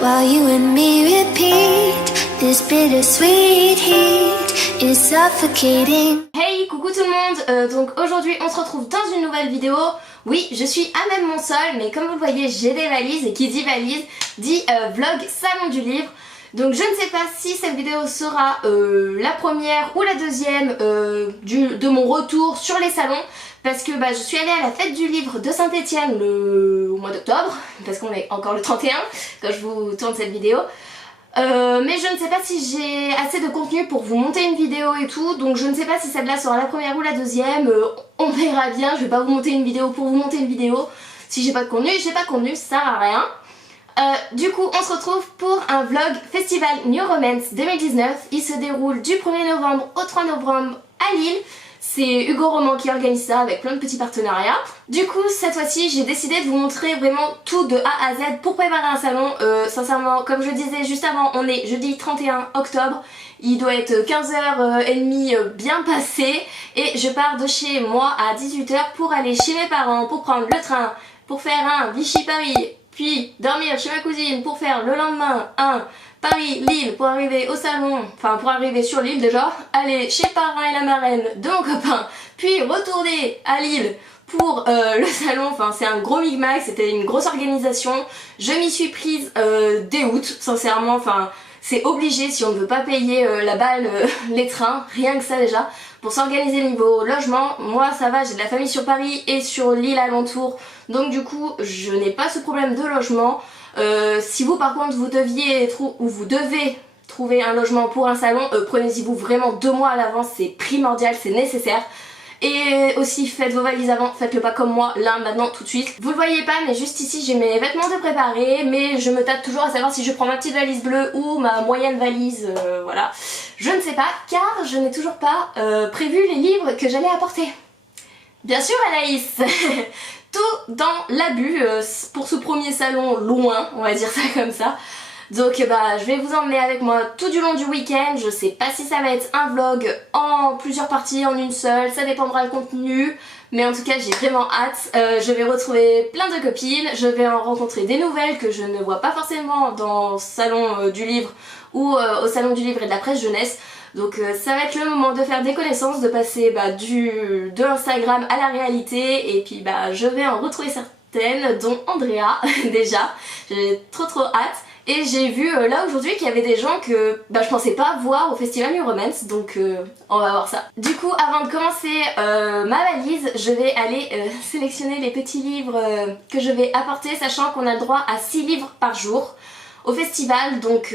while you and me repeat this bittersweet heat is suffocating. Hey, coucou tout le monde, donc aujourd'hui on se retrouve dans une nouvelle vidéo. Oui, je suis à même mon sol, mais comme vous le voyez j'ai des valises, et qui dit valise dit vlog salon du livre. Donc je ne sais pas si cette vidéo sera la première ou la deuxième de mon retour sur les salons, parce que je suis allée à la fête du livre de Saint-Etienne au mois d'octobre, parce qu'on est encore le 31 quand je vous tourne cette vidéo. Mais je ne sais pas si j'ai assez de contenu pour vous monter une vidéo et tout, donc je ne sais pas si celle-là sera la première ou la deuxième, on verra bien. Je vais pas vous monter une vidéo pour vous monter une vidéo. Si j'ai pas de contenu, j'ai pas de contenu, ça sert à rien. Du coup on se retrouve pour un vlog Festival New Romance 2019. Il se déroule du 1er novembre au 3 novembre à Lille. C'est Hugo Roman qui organise ça avec plein de petits partenariats. Du coup cette fois-ci j'ai décidé de vous montrer vraiment tout de A à Z pour préparer un salon. Sincèrement, comme je disais juste avant, on est jeudi 31 octobre. Il doit être 15h30 bien passé et je pars de chez moi à 18h pour aller chez mes parents, pour prendre le train, pour faire un Vichy-Paris, puis dormir chez ma cousine pour faire le lendemain un Paris-Lille pour arriver au salon, enfin pour arriver sur l'île déjà, aller chez le parrain et la marraine de mon copain, puis retourner à Lille pour le salon. Enfin c'est un gros micmac, c'était une grosse organisation. Je m'y suis prise dès août, sincèrement, enfin c'est obligé si on ne veut pas payer la balle, les trains, rien que ça déjà. Pour s'organiser niveau logement, moi ça va, j'ai de la famille sur Paris et sur l'île alentour, donc du coup je n'ai pas ce problème de logement. Si vous par contre vous devez trouver un logement pour un salon, prenez-y vous vraiment 2 mois à l'avance, c'est primordial, c'est nécessaire. Et aussi faites vos valises avant, faites-le pas comme moi, là, maintenant, tout de suite. Vous le voyez pas, mais juste ici j'ai mes vêtements de préparer, mais je me tâte toujours à savoir si je prends ma petite valise bleue ou ma moyenne valise, voilà. Je ne sais pas, car je n'ai toujours pas prévu les livres que j'allais apporter. Bien sûr Anaïs. Tout dans l'abus pour ce premier salon loin, on va dire ça comme ça. Donc je vais vous emmener avec moi tout du long du week-end. Je sais pas si ça va être un vlog en plusieurs parties, en une seule, ça dépendra du contenu. Mais en tout cas j'ai vraiment hâte. Je vais retrouver plein de copines, je vais en rencontrer des nouvelles que je ne vois pas forcément dans le salon du livre ou au salon du livre et de la presse jeunesse. Donc ça va être le moment de faire des connaissances, de passer de Instagram à la réalité, et puis je vais en retrouver certaines, dont Andrea déjà. J'ai trop hâte. Et j'ai vu là aujourd'hui qu'il y avait des gens que je pensais pas voir au Festival New Romance, donc on va voir ça. Du coup avant de commencer ma valise, je vais aller sélectionner les petits livres que je vais apporter, sachant qu'on a le droit à 6 livres par jour au festival, donc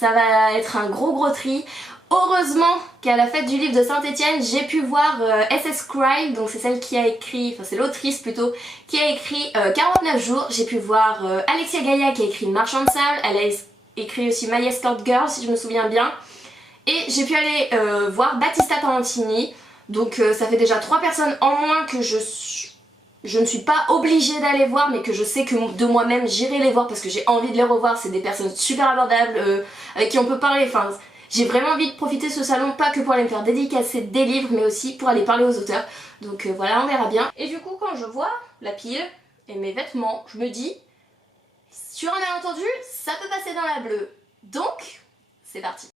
ça va être un gros tri. Heureusement qu'à la fête du livre de Saint-Etienne, j'ai pu voir S.S. Scribe, donc c'est celle qui a écrit, enfin c'est l'autrice plutôt, qui a écrit 49 jours. J'ai pu voir Alexia Gaïa qui a écrit Marchand de sable, elle a écrit aussi My Escort Girl si je me souviens bien. Et j'ai pu aller voir Battista Tarantini, donc ça fait déjà 3 personnes en moins que je ne suis pas obligée d'aller voir, mais que je sais que de moi-même j'irai les voir parce que j'ai envie de les revoir. C'est des personnes super abordables, avec qui on peut parler, enfin... J'ai vraiment envie de profiter de ce salon, pas que pour aller me faire dédicacer des livres, mais aussi pour aller parler aux auteurs. Donc voilà, on verra bien. Et du coup, quand je vois la pile et mes vêtements, je me dis, sur un malentendu, ça peut passer dans la bleue. Donc, c'est parti.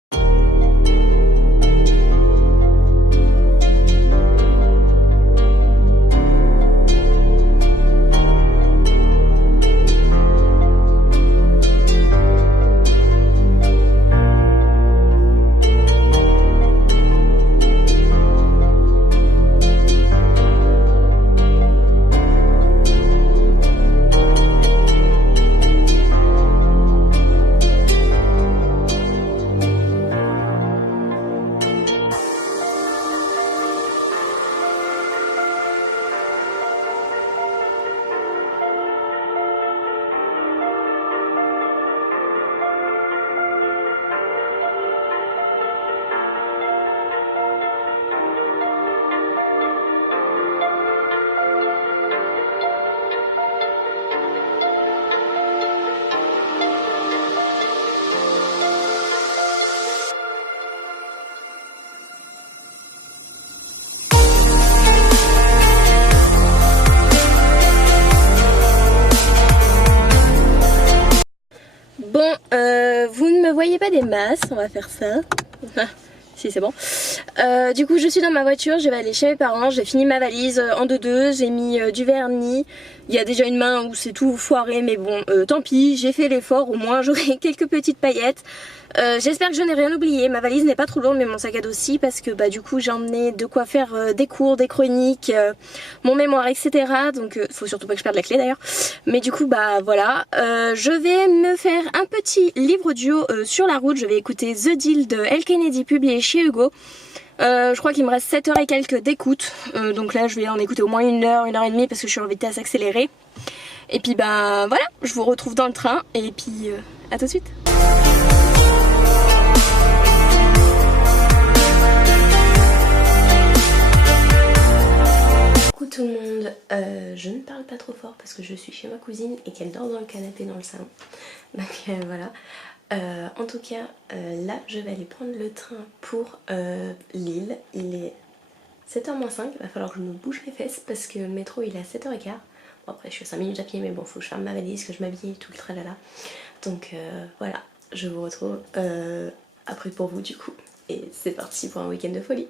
voyez pas des masses, on va faire ça. Si c'est bon. Du coup je suis dans ma voiture, je vais aller chez mes parents, j'ai fini ma valise en 2-2, j'ai mis du vernis. Il y a déjà une main où c'est tout foiré mais bon tant pis, j'ai fait l'effort, au moins j'aurai quelques petites paillettes. J'espère que je n'ai rien oublié, ma valise n'est pas trop lourde mais mon sac à dos aussi parce que bah du coup j'ai emmené de quoi faire des cours, des chroniques, mon mémoire etc. Donc faut surtout pas que je perde la clé d'ailleurs. Mais du coup bah voilà, je vais me faire un petit livre audio sur la route, je vais écouter The Deal de Elle Kennedy publié chez Hugo. Je crois qu'il me reste 7 heures et quelques d'écoute, donc là je vais en écouter au moins 1 heure, 1 heure et demie parce que je suis en vitesse accélérée. Et puis bah voilà, je vous retrouve dans le train et puis à tout de suite. Coucou tout le monde, je ne parle pas trop fort parce que je suis chez ma cousine et qu'elle dort dans le canapé dans le salon. Donc voilà. En tout cas, là je vais aller prendre le train pour Lille. Il est 7h-5, il va falloir que je me bouge les fesses parce que le métro il est à 7h15. Bon après je suis à 5 minutes à pied mais bon faut que je ferme ma valise, que je m'habille et tout le tralala. Donc voilà, je vous retrouve après pour vous du coup. Et c'est parti pour un week-end de folie.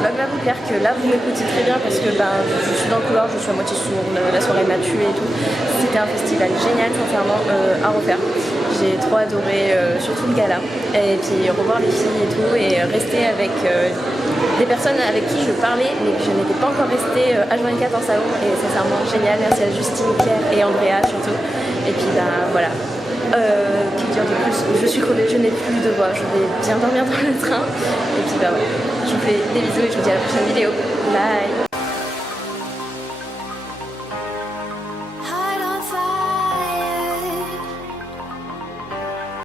vlog va vous plaire, que là vous m'écoutez très bien parce que je suis dans le couloir, je suis à moitié sourde, la soirée m'a tuée et tout. C'était un festival génial sincèrement à refaire. J'ai trop adoré, surtout le gala, et puis revoir les filles et tout, et rester avec des personnes avec qui je parlais mais que je n'étais pas encore restée H24 en salon, et sincèrement génial. Merci à Justine, Claire et Andrea surtout. Et puis voilà. Que dire de plus? Je suis crevée, je n'ai plus de voix, je vais bien dormir dans le train. Et puis voilà, je vous fais des bisous et je vous dis à la prochaine vidéo. Bye.